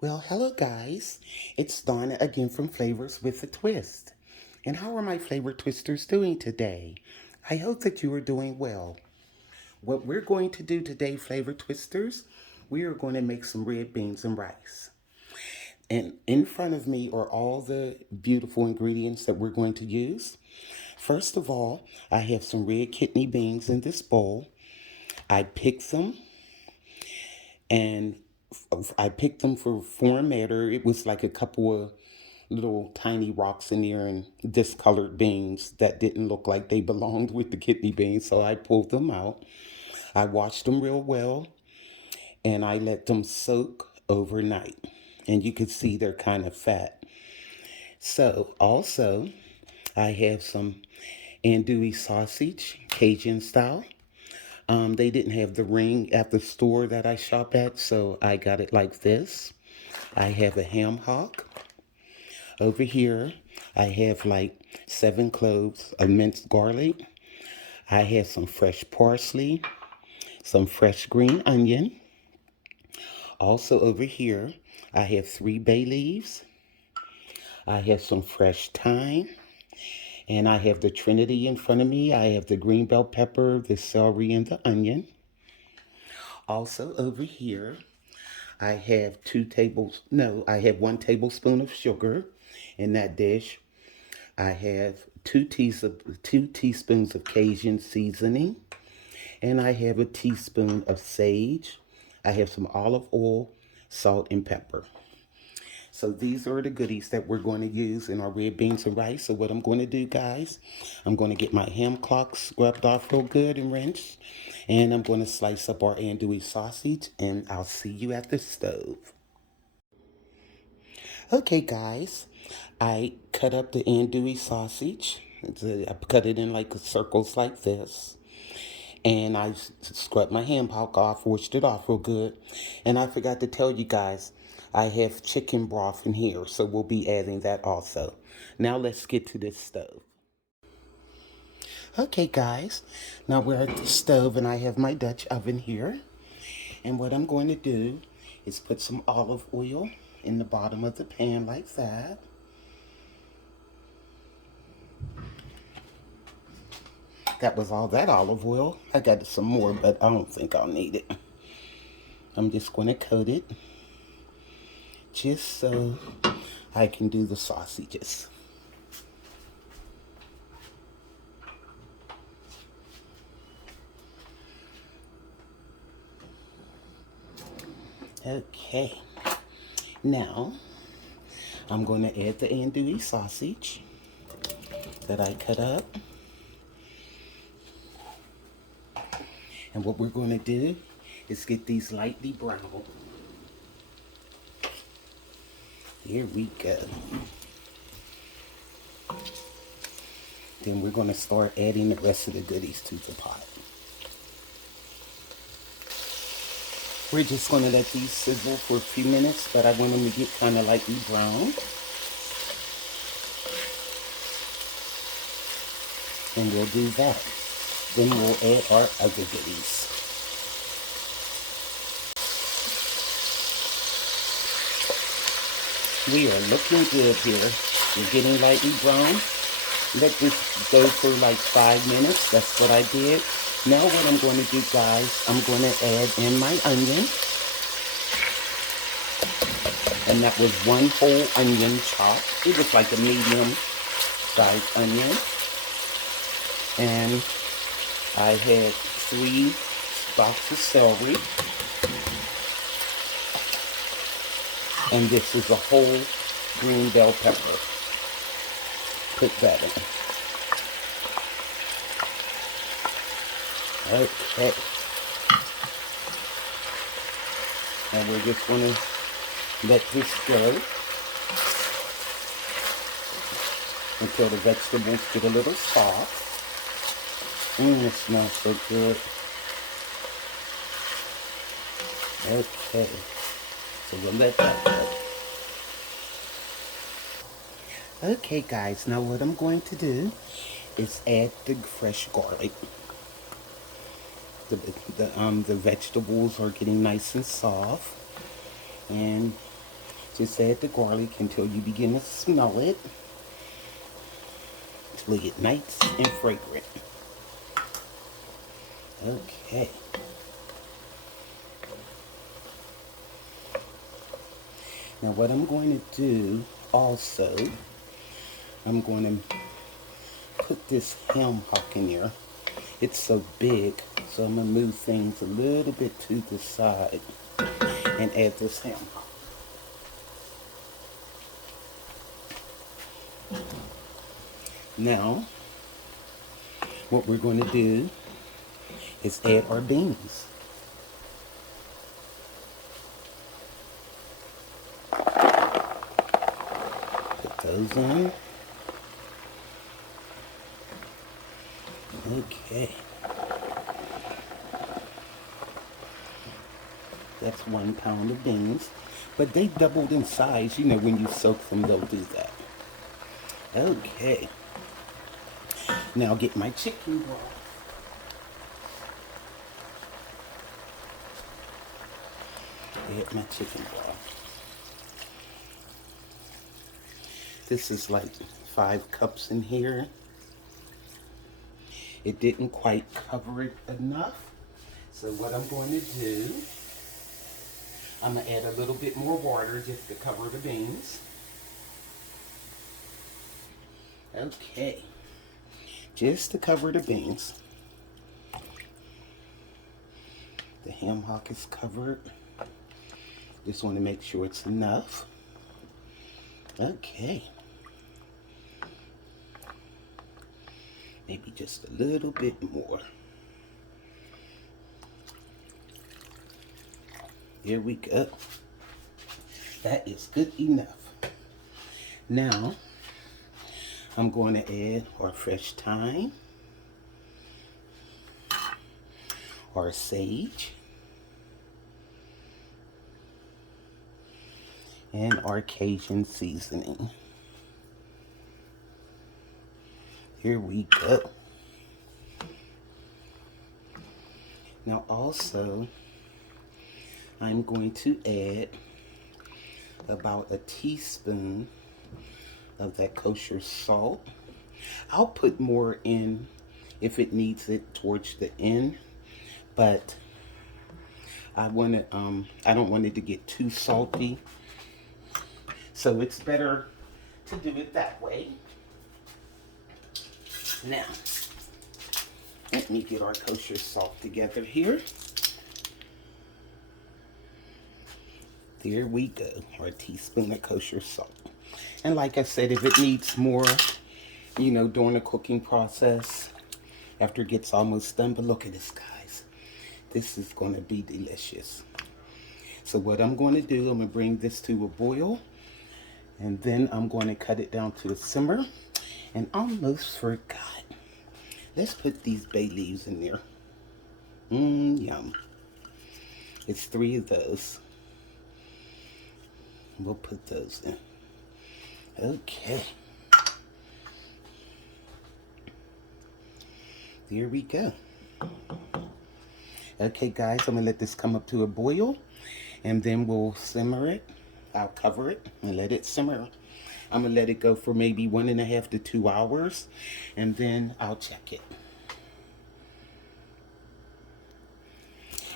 Well, hello guys. It's Donna again from Flavors with a Twist. And how are my flavor twisters doing today? I hope that you are doing well. What we're going to do today, flavor twisters, we are going to make some red beans and rice. And in front of me are all the beautiful ingredients that we're going to use. First of all, I have some red kidney beans in this bowl. I picked them and I picked them for foreign matter. It was like a couple of little tiny rocks in there and discolored beans that didn't look like they belonged with the kidney beans. So I pulled them out. I washed them real well and I let them soak overnight. And you can see they're kind of fat. So also, I have some andouille sausage, Cajun style. They didn't have the ring at the store that I shop at, so I got it like this. I have a ham hock. Over here, I have like 7 cloves of minced garlic. I have some fresh parsley, some fresh green onion. Also over here, I have 3 bay leaves. I have some fresh thyme. And I have the Trinity in front of me. I have the green bell pepper, the celery, and the onion. Also over here, I have I have 1 tablespoon of sugar in that dish. I have 2 teaspoons of Cajun seasoning, and I have a teaspoon of sage. I have some olive oil, salt, and pepper. So these are the goodies that we're going to use in our red beans and rice. So what I'm going to do, guys, I'm going to get my ham clock scrubbed off real good and rinsed. And I'm going to slice up our andouille sausage, and I'll see you at the stove. Okay, guys, I cut up the andouille sausage. I cut it in like circles like this. And I scrubbed my ham hock off, washed it off real good. And I forgot to tell you guys, I have chicken broth in here, so we'll be adding that also. Now let's get to this stove. Okay, guys, now we're at the stove and I have my Dutch oven here. And what I'm going to do is put some olive oil in the bottom of the pan like that. That was all that olive oil. I got some more, but I don't think I'll need it. I'm just going to coat it just so I can do the sausages. Okay, now I'm going to add the andouille sausage that I cut up. And what we're going to do is get these lightly browned. Here we go. Then we're going to start adding the rest of the goodies to the pot. We're just going to let these sizzle for a few minutes, but I want them to get kind of lightly brown. And we'll do that. Then we'll add our other goodies. We are looking good here. We're getting lightly brown. Let this go for like 5 minutes. That's what I did. Now what I'm going to do, guys, I'm going to add in my onion. And that was 1 whole onion chopped. It was like a medium-sized onion. And I had 3 stalks of celery. And this is a whole green bell pepper. Put that in. Okay. And we're just going to let this go until the vegetables get a little soft. It smells so good. Okay. So we'll let that go. Okay, guys, now what I'm going to do is add the fresh garlic. The vegetables are getting nice and soft, and Just add the garlic until you begin to smell it. Till it gets nice and fragrant. Okay. Now what I'm going to do also, I'm going to put this ham hock in there. It's so big, so I'm going to move things a little bit to the side and add this ham hock. Now, what we're going to do is add our beans. Put those in. Okay. That's 1 pound of beans. But they doubled in size. You know, when you soak them, they'll do that. Okay. Now get my chicken broth. Add my chicken broth. This is like 5 cups in here. It didn't quite cover it enough. So what I'm going to do, I'm going to add a little bit more water just to cover the beans. Okay. Just to cover the beans. The ham hock is covered. Just want to make sure it's enough. Okay. Maybe just a little bit more. Here we go. That is good enough. Now, I'm going to add our fresh thyme, our sage, and our Cajun seasoning. Here we go. Now also, I'm going to add about a teaspoon of that kosher salt. I'll put more in if it needs it towards the end, but I don't want it to get too salty. So it's better to do it that way. Now, let me get our kosher salt together here. There we go, our teaspoon of kosher salt. And like I said, if it needs more, you know, during the cooking process, after it gets almost done, but look at this, guys. This is going to be delicious. So what I'm going to do, I'm going to bring this to a boil, and then I'm going to cut it down to a simmer. And almost forgot. Let's put these bay leaves in there. Yum. It's 3 of those. We'll put those in. Okay. There we go. Okay, guys, I'm going to let this come up to a boil, and then we'll simmer it. I'll cover it and let it simmer. I'm going to let it go for maybe 1.5 to 2 hours, and then I'll check it.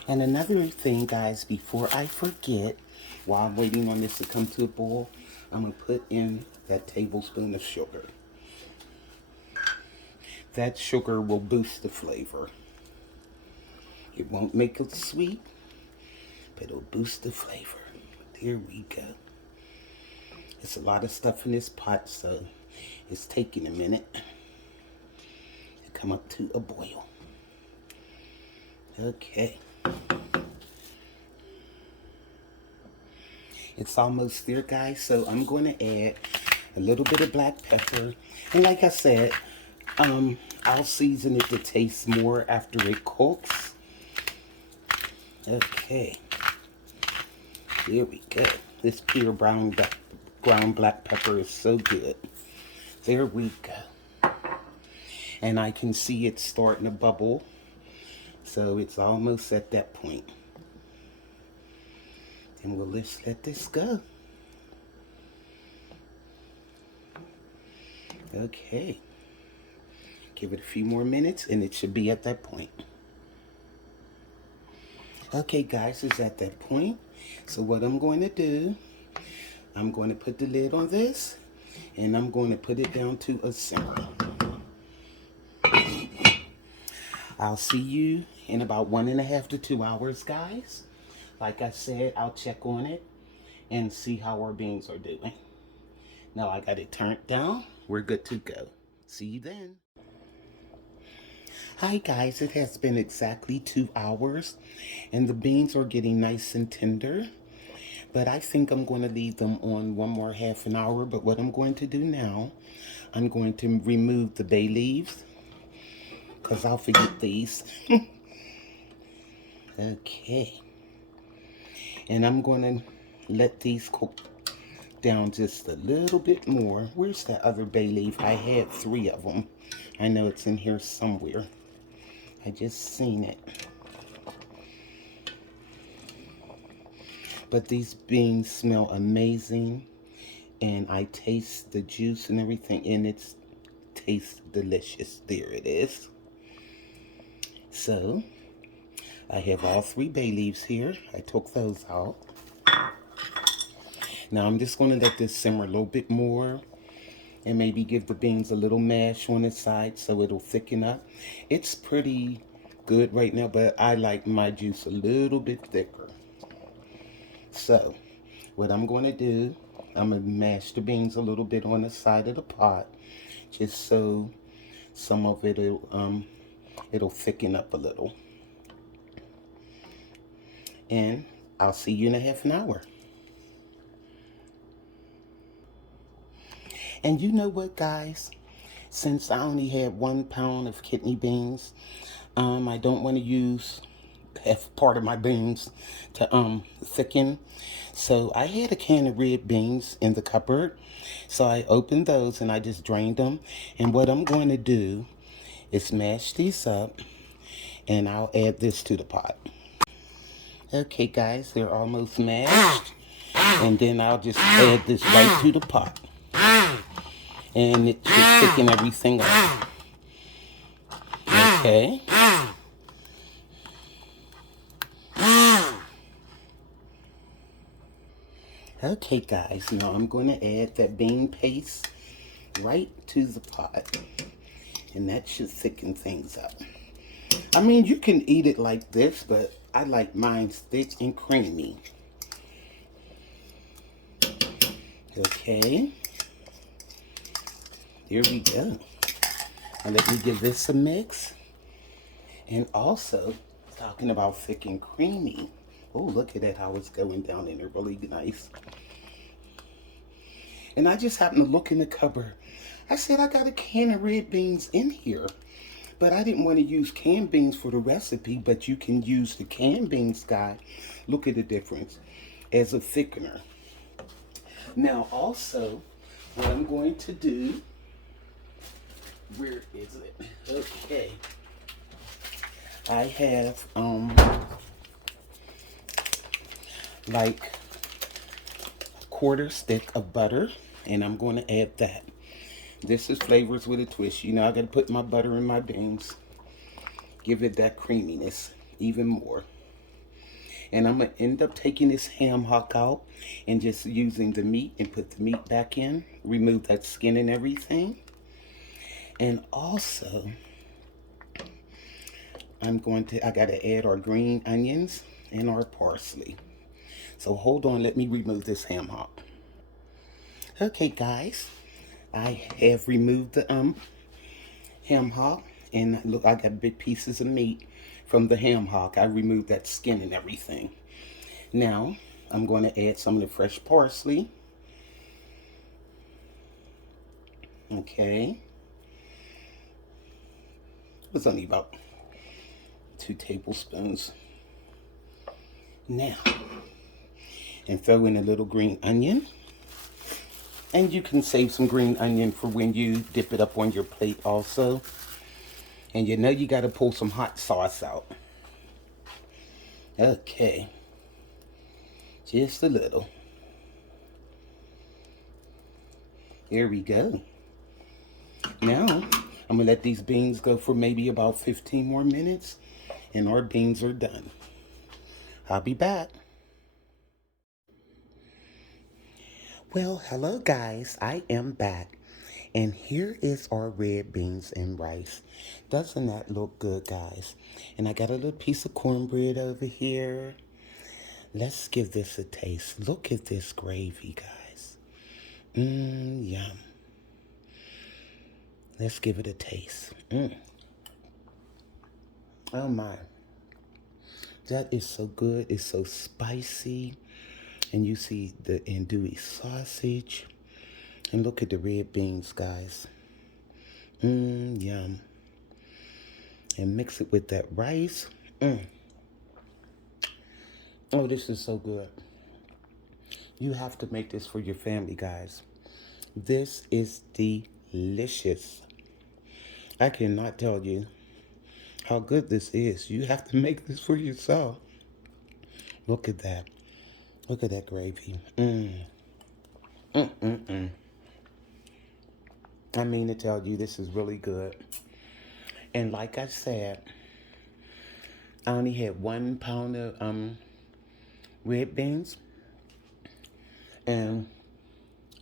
And another thing, guys, before I forget, while I'm waiting on this to come to a boil, I'm going to put in that tablespoon of sugar. That sugar will boost the flavor. It won't make it sweet, but it'll boost the flavor. There we go. It's a lot of stuff in this pot, so it's taking a minute to come up to a boil. Okay. It's almost there, guys, so I'm going to add a little bit of black pepper. And like I said, I'll season it to taste more after it cooks. Okay. Here we go. This pure ground black pepper is so good. There we go. And I can see it starting to bubble. So it's almost at that point. And we'll just let this go. Okay. Give it a few more minutes and it should be at that point. Okay guys, it's at that point. So what I'm going to do, I'm going to put the lid on this and I'm going to put it down to a simmer. I'll see you in about 1.5 to 2 hours, guys. Like I said, I'll check on it and see how our beans are doing. Now I got it turned down. We're good to go. See you then. Hi guys, it has been exactly 2 hours and the beans are getting nice and tender. But I think I'm going to leave them on one more half an hour. But what I'm going to do now, I'm going to remove the bay leaves because I'll forget these. Okay. And I'm going to let these cook down just a little bit more. Where's that other bay leaf? I had 3 of them. I know it's in here somewhere. I just seen it. But these beans smell amazing. And I taste the juice and everything. And it tastes delicious. There it is. So, I have all 3 bay leaves here. I took those out. Now I'm just going to let this simmer a little bit more and maybe give the beans a little mash on the side so it'll thicken up. It's pretty good right now, but I like my juice a little bit thicker. So what I'm going to do, I'm going to mash the beans a little bit on the side of the pot just so some of it'll thicken up a little. And I'll see you in a half an hour. And you know what, guys? Since I only had 1 pound of kidney beans, I don't want to use half part of my beans to thicken. So I had a can of red beans in the cupboard. So I opened those and I just drained them. And what I'm going to do is mash these up and I'll add this to the pot. Okay, guys, they're almost mashed. And then I'll just add this right to the pot. And it should thicken everything up. Okay. Okay, guys, now I'm going to add that bean paste right to the pot. And that should thicken things up. I mean, you can eat it like this, but I like mine thick and creamy. Okay. Here we go. Now let me give this a mix. And also, talking about thick and creamy. Oh, look at that, how it's going down in there. Really nice. And I just happened to look in the cupboard. I said, I got a can of red beans in here. But I didn't want to use canned beans for the recipe. But you can use the canned beans, guy. Look at the difference. As a thickener. Now, also, what I'm going to do. Where is it? Okay. I have, like a 1/4 stick of butter, and I'm going to add that. This is Flavors with a Twist. You know, I got to put my butter in my beans. Give it that creaminess even more. And I'm going to end up taking this ham hock out and just using the meat and put the meat back in. Remove that skin and everything. And also, I got to add our green onions and our parsley. So hold on, let me remove this ham hock. Okay, guys, I have removed the ham hock. And look, I got big pieces of meat from the ham hock. I removed that skin and everything. Now, I'm going to add some of the fresh parsley. Okay. It was only about 2 tablespoons. Now, and throw in a little green onion. And you can save some green onion for when you dip it up on your plate also. And you know you got to pull some hot sauce out. Okay. Just a little. Here we go. Now, I'm going to let these beans go for maybe about 15 more minutes, and our beans are done. I'll be back. Well, hello guys, I am back. And here is our red beans and rice. Doesn't that look good, guys? And I got a little piece of cornbread over here. Let's give this a taste. Look at this gravy, guys. Yum. Let's give it a taste. Oh my. That is so good. It's so spicy. And you see the andouille sausage. And look at the red beans, guys. Yum. And mix it with that rice. Oh, this is so good. You have to make this for your family, guys. This is delicious. I cannot tell you how good this is. You have to make this for yourself. Look at that. Look at that gravy. I mean to tell you, this is really good. And like I said, I only had 1 pound of red beans. And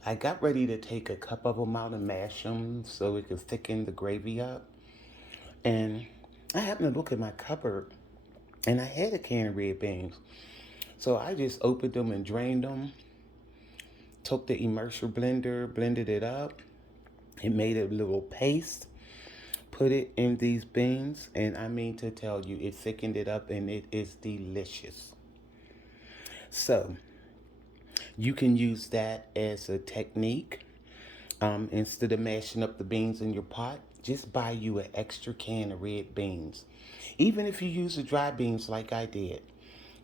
I got ready to take a cup of them out and mash them so it could thicken the gravy up. And I happened to look at my cupboard, and I had a can of red beans. So I just opened them and drained them, took the immersion blender, blended it up, and made a little paste, put it in these beans, and I mean to tell you, it thickened it up, and it is delicious. So you can use that as a technique. Instead of mashing up the beans in your pot, just buy you an extra can of red beans. Even if you use the dry beans like I did,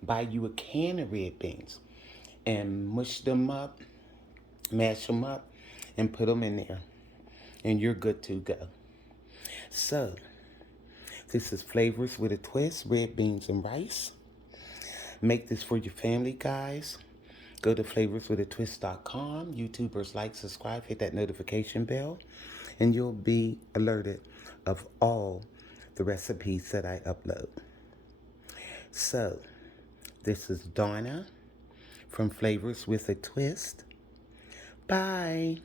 buy you a can of red beans and mush them up, mash them up, and put them in there. And you're good to go. So, this is Flavors with a Twist, red beans and rice. Make this for your family, guys. Go to flavorswithatwist.com. YouTubers, like, subscribe, hit that notification bell, and you'll be alerted of all the recipes that I upload. So, this is Donna from Flavors with a Twist. Bye.